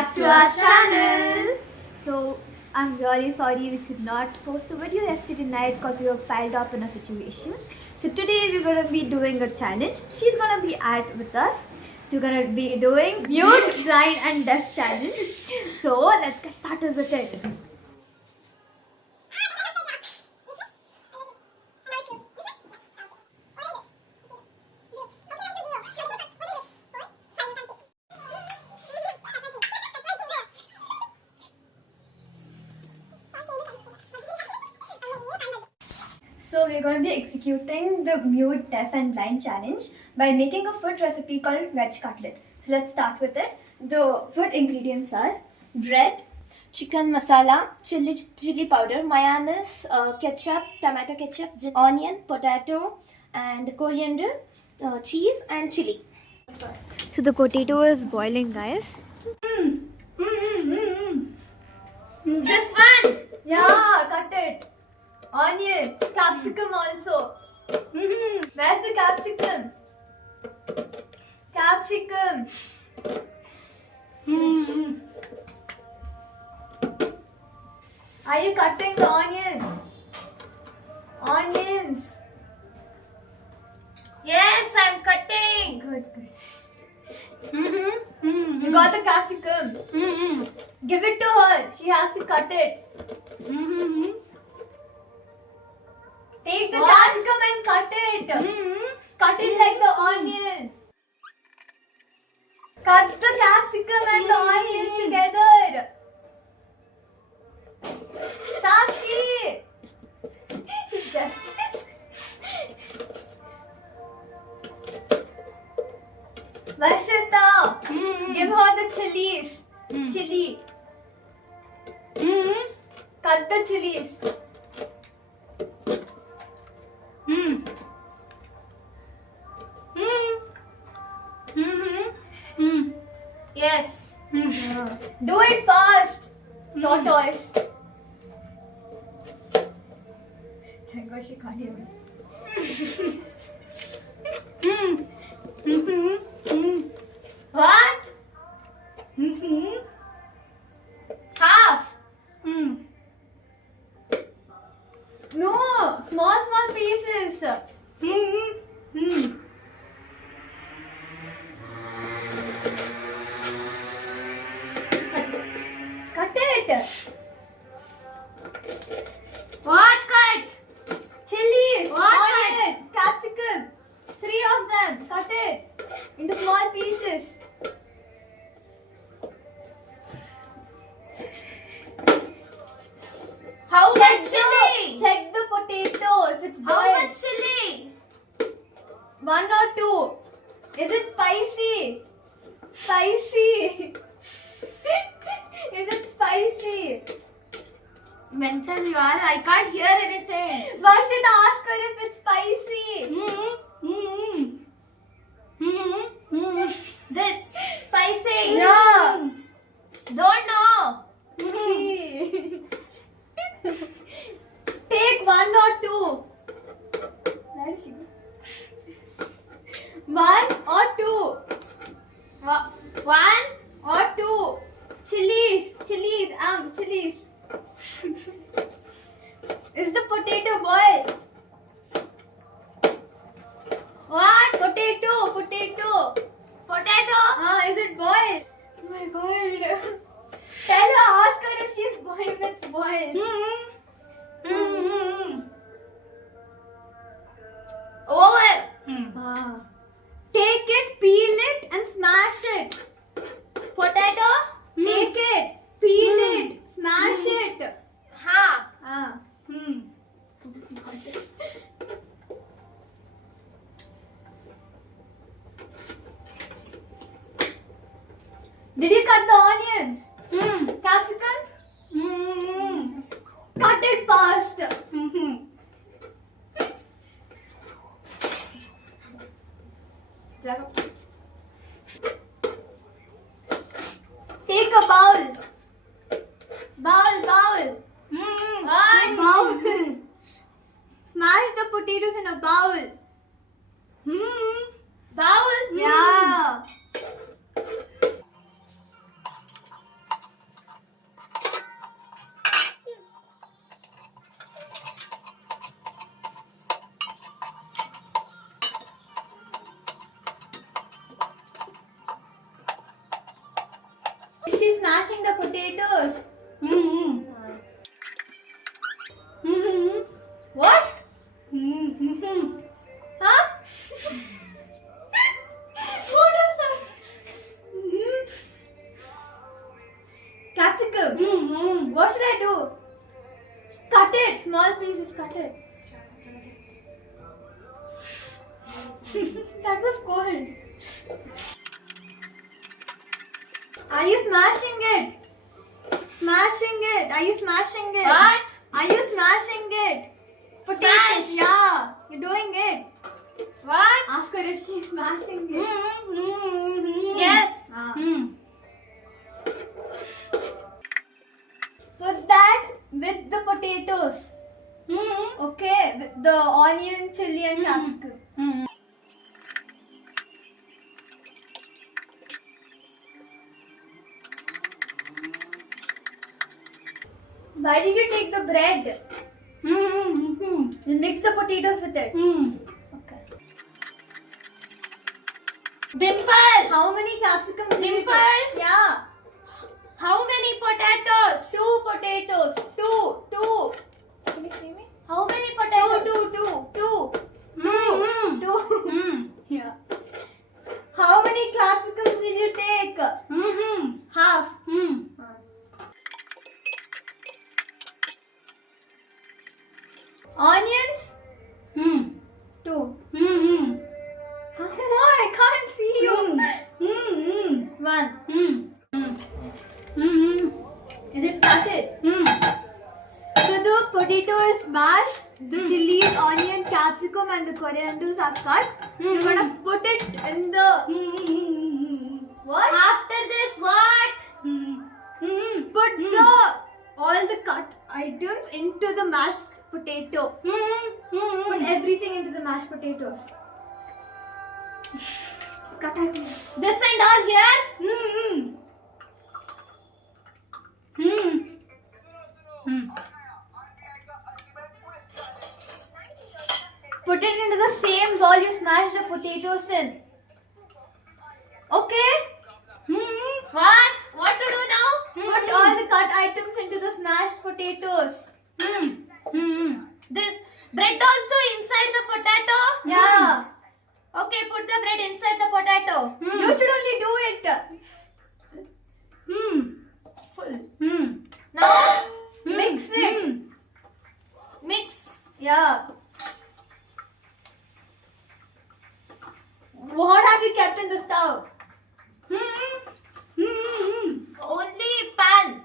back to our channel. So I'm really sorry we could not post a video yesterday night because we were piled up in a situation. So today we're gonna be doing a challenge. She's gonna be with us. So we're gonna be doing mute, blind and deaf challenge. So let's get started with it. So we're going to be executing the mute, deaf and blind challenge by making a food recipe called veg cutlet. So let's start with it. The food ingredients are bread, chicken masala, chili powder, mayonnaise, ketchup, tomato ketchup, onion, potato and coriander, cheese and chili. So the potato is boiling, guys. This one! Yeah, cut it. Onion, capsicum also. Where's the capsicum? Capsicum. Are you cutting the onions? Onions. Yes, I'm cutting. Good, good. You got the capsicum. Give it to her. She has to cut it. Take the capsicum and cut it. Cut it like the onion. Cut the capsicum and the onions together. Sakshi. Varshita, give her the chilies. Chili. Cut the chilies. Yes. Do it fast. Tortoise. Thank God she can't hear me. What? Half. No, small pieces. Cut it. What cut? Chilies, What onion, capsicum. 3 of them. Cut it into small pieces. How much chili? Check the potato if it's boiled. How much chili? 1 or 2. Is it spicy? Spicy. Is it spicy? Mental you are. I can't hear anything. Varshita, ask her if it's spicy. This spicy. Yeah. Don't know. Take 1 or 2. Where is she? 1 or 2. 1 or 2. Chilies. Chilies. Is the potato boiled? What? Potato. Potato? Is it boiled? Oh my God. Tell her, ask her if she's boiled, if it's boiled. Over. Take it, peel it and smash it. Potato? Take it, peel it, smash it. Ha. Did you cut the onions? Capsicums? Cut it fast. Take a bowl. Bowl. What? Bowl. Smash the potatoes in a bowl. Bowl? Yeah. potatoes. Hmm. Hmm. What? Hmm. Huh? What is that? Capsicum. Hmm. What should I do? Cut it. Small pieces. Cut it. That was cold. Are you smashing it? Smashing it. Are you smashing it? What? Are you smashing it? Smash. Yeah. You're doing it. What? Ask her if she's smashing it. Yes. Ah. Hmm. Put that with the potatoes. Hmm. Okay. With the onion, chili and capsicum. Hmm. Why did you take the bread? Hmm. You mix the potatoes with it. Hmm. Okay. Dimple. How many capsicums did you Dimple? take? Yeah. How many potatoes? 2 potatoes. 2. Can you see me? How many 2. potatoes? 2. Hmm. 2. Hmm. Yeah. How many capsicums did you take? Hmm. Half. Hmm. Onions? Hmm. 2. Hmm. I can't see you. Hmm. 1. Hmm. Hmm. Is it started? Hmm. So the potato is mashed, the chilies, onion, capsicum and the corianders are cut. You're gonna put it in the what? After this, what? Put the all the cut items into the mashed potato. Put everything into the mashed potatoes. Cut items. This and all here? Put it into the same bowl you smashed the potatoes in. Okay? What? What to do now? Put all the cut items into the smashed potatoes. This bread also inside the potato? Yeah. Okay, put the bread inside the potato. You should only do it. Full. Now, Mix it. mix. Yeah. What have you kept in the stove? Only pan.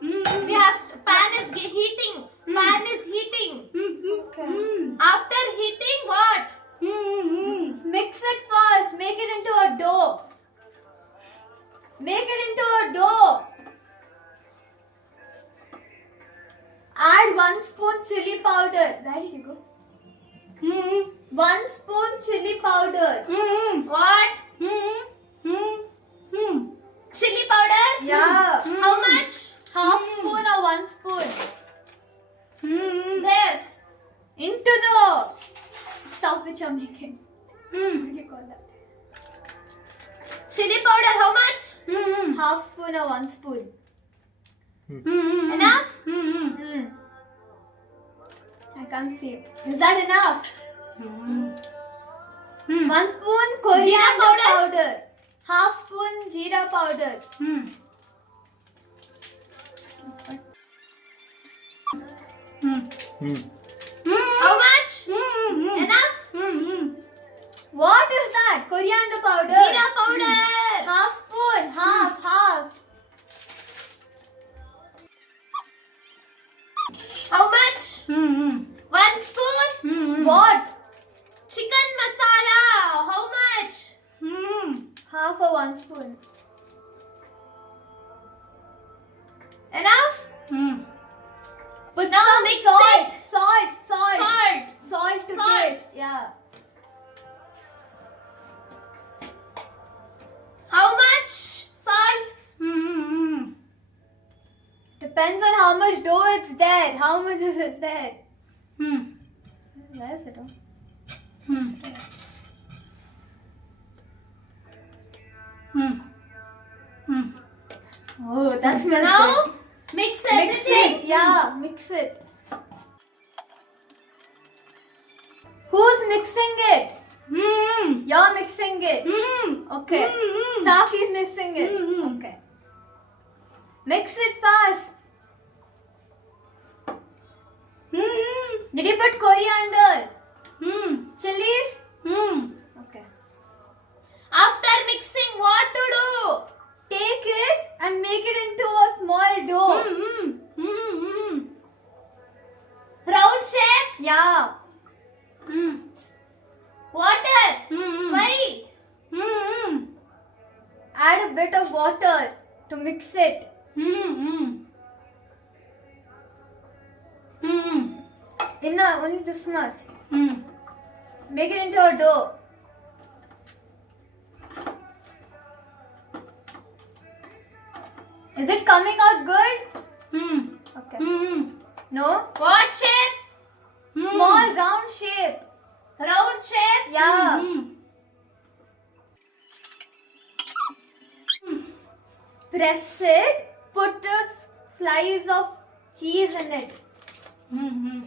We have pan is heating. Pan is heating. Okay. After heating, what? Mix it first. Make it into a dough. Make it into a dough. Add 1 spoon chili powder. Where did you go? 1 spoon chili powder. What? Chili powder? Yeah. How much? Half spoon or 1 spoon. There. Into the stuff which you're making. What do you call that? Chili powder, how much? Half spoon or 1 spoon. Enough? I can't see. Is that enough? 1 spoon Jeera coriander powder? powder. Half spoon jeera powder. How much? Enough? What is that? Coriander powder. Jeera powder. Half spoon. Half. How much? 1 spoon? What? Chicken masala. How much? Half or 1 spoon. Enough? Put Now some mix salt. it. Salt. Salt. Salt to Salt. taste. Yeah. How much salt? Depends on how much dough it's there. How much is it there? Where is it? Oh, that's That smells Now good. mix Mix everything. it. Yeah, mix it. Who's mixing it? Mm. You're mixing it. Mm. Okay. Mm. Sakshi's mixing it. Mm. Okay. Mix it fast. Mm. Did you put coriander? Mm. Chilies? Mm. Okay. After mixing, what to do? Take it and make it into a small dough. Mm. Mm. Round shape. Yeah. Mm. Water. Mm. Why? Mm. Add a bit of water to mix it. Mm. Mm. Enough, only this much. Mm. Make it into a dough. Is it coming out good? Mm. Okay. Mm. No? What shape? Small round shape. Round shape. Yeah. Mm. Press it. Put a slice of cheese in it. Mm.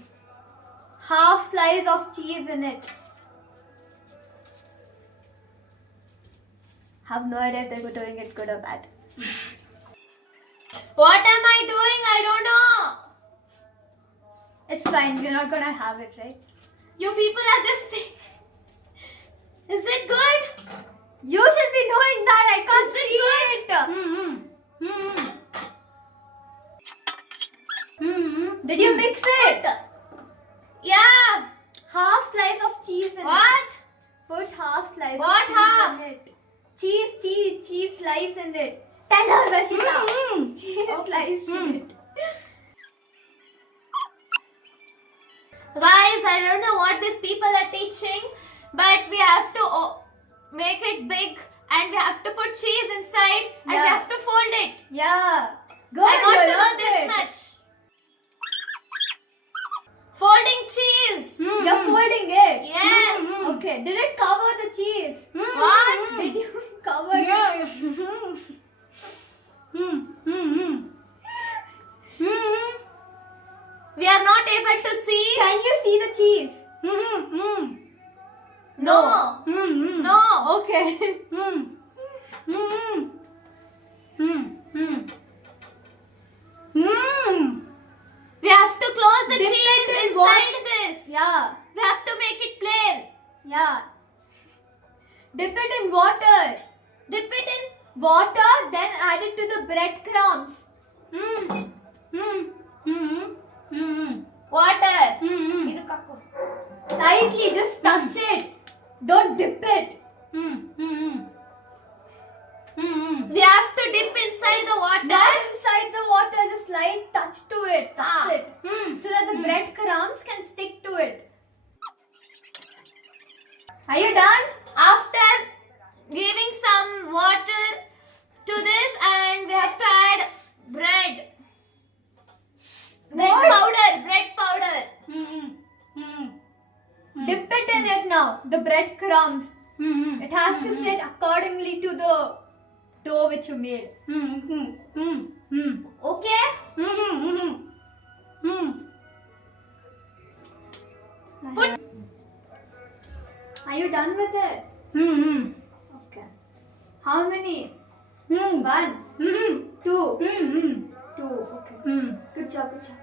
Half slice of cheese in it. Have no idea if they were doing it good or bad. What am I doing? I don't know. It's fine. We're not gonna have it, right? You people are just saying. Is it good? You should be knowing that. I can't Is it see Mm. Mm. Mm. Did you mix it? Yeah. Half slice of cheese in it. What? Put half slice What of cheese half? in it. Cheese slice in it. Tell her, Rashida. Mm. Cheese slice in it. Guys, I don't know what these people are teaching, but we have to make it big and we have to put cheese inside and we Yeah. have to fold it. Yeah. Good. I got you to know learned this it. much. Folding cheese. You're folding it. Yes. Okay. Did it cover the cheese? What? Did you cover it? Yeah. We are not able to see. Can you see the cheese? No. No. Okay. We have to close the Dip it cheese in inside this. Yeah. We have to make it plain. Yeah. Dip it in water. Dip it in. Water, then add it to the breadcrumbs. Water. ಇದು ಕಕ್ಕು. Lightly, just touch it. Don't dip it. We have to dip inside the water. Not inside the water, just light touch to it. Touch Ah. it. So that the breadcrumbs can stick to it. Are you done? After giving some water to this, and we have to add bread. Bread What? powder. Bread powder. Dip it in it now. The breadcrumbs. It has to sit accordingly to the dough which you made. Okay. Put. Are you done with it? Okay. How many? One, two, two. Okay. Good job, good job.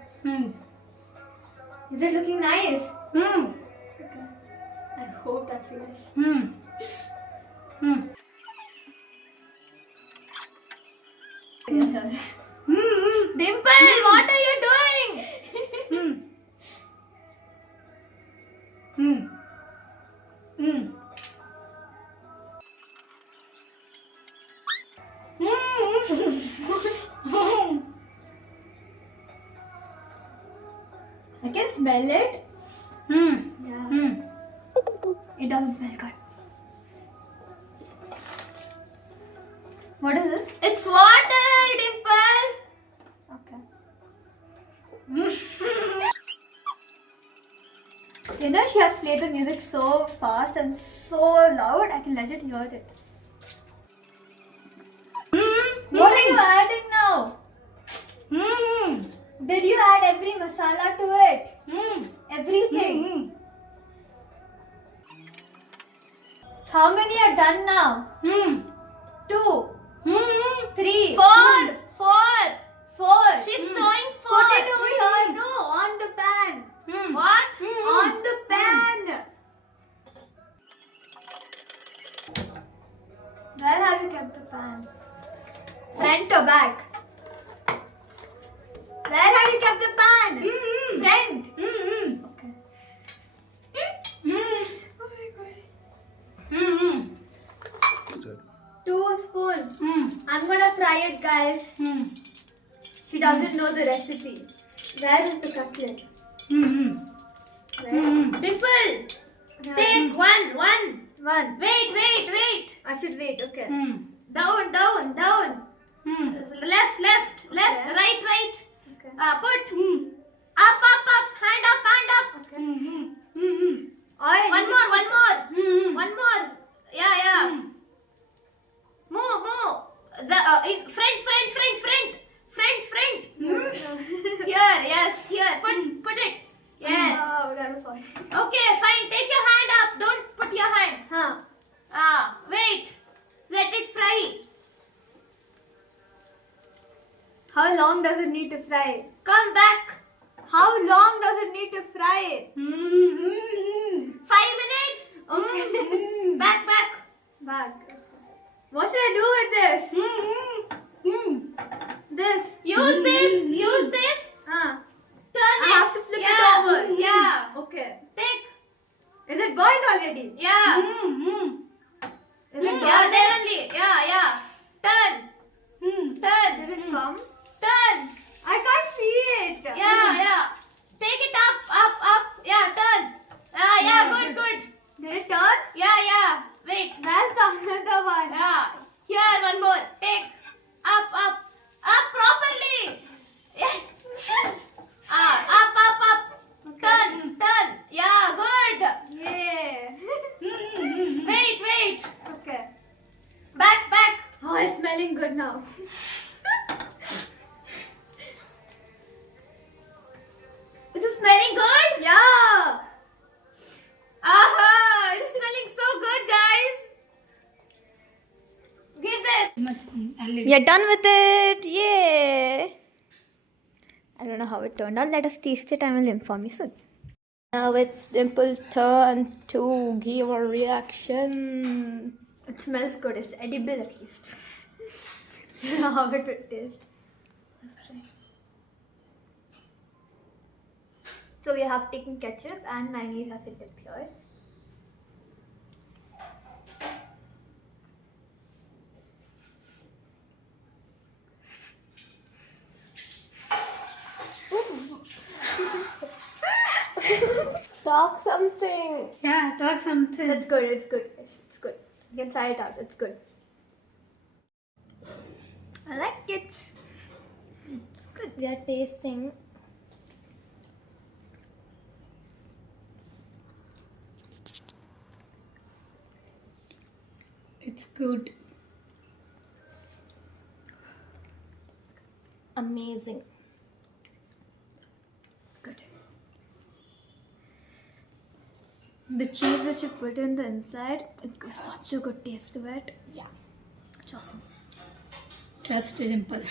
Is it looking nice? Okay. I hope that's yes. Dimple, what are you doing? I can smell it. Yeah. It doesn't smell good. What is this? It's water, Dimple. Okay. You know she has played the music so fast and so loud, I can legit hear it. What are you adding now? Did you add every masala to it? Everything. How many are done now? 2, 3, 4. 4. She's sewing 4. Put it over here. No, on the pan. What? On the pan. Where have you kept the pan? Front or back? Where have you kept the pan? Front. Okay. Oh my god. 2 spoons. I'm gonna fry it, guys. She doesn't know the recipe. Where is the cutlet? Where? Dimple. Take one. 1. Wait. I should wait. Okay. Down. Left. Okay. Right. Okay. Put. Up. Hand up. Okay. Oil. One more. Yeah. Move. The front. Here. Yes. Here. Put it. Yes. Oh, that was fine. Okay. Fine. Take your hand up. Don't put your hand. Wait. Let it fry. How long does it need to fry? Come back. How long does it need to fry? 5 minutes. Okay. Back. Back. What should I do with this? This. Use this. Huh. Turn I it. have to flip it over. Yeah. Okay. Take. Is it boiled already? Yeah. Is it boiled? Yeah. There only. Yeah. Turn. Did it come? Turn. I can't see it. Yeah. Take it up. Yeah. Turn. Yeah. Good. Did it turn? Yeah. Wait. Where's the another one? Yeah. Here, one more. Take. Up properly. Yeah. Up. Turn. Yeah, good. Yeah. Wait. Okay. Back. Oh, it's smelling good now. Is it smelling good? Yeah. Aha! It's smelling so good, guys. Give this. We are done with it. Yay. I don't know how it turned out. Let us taste it. I will inform you soon. Now it's Dimple's turn to give a reaction. It smells good. It's edible at least. I don't know how it would taste. Let's try. So we have taken ketchup and mayonnaise as a dip here. Talk something. Yeah, talk something. It's good. It's good. It's good. You can try it out. It's good. I like it. It's good. We are tasting. It's good. Amazing. Good. The cheese that you put in the inside, it gives such a good taste to it. Yeah. Trust me. Trust Dimple.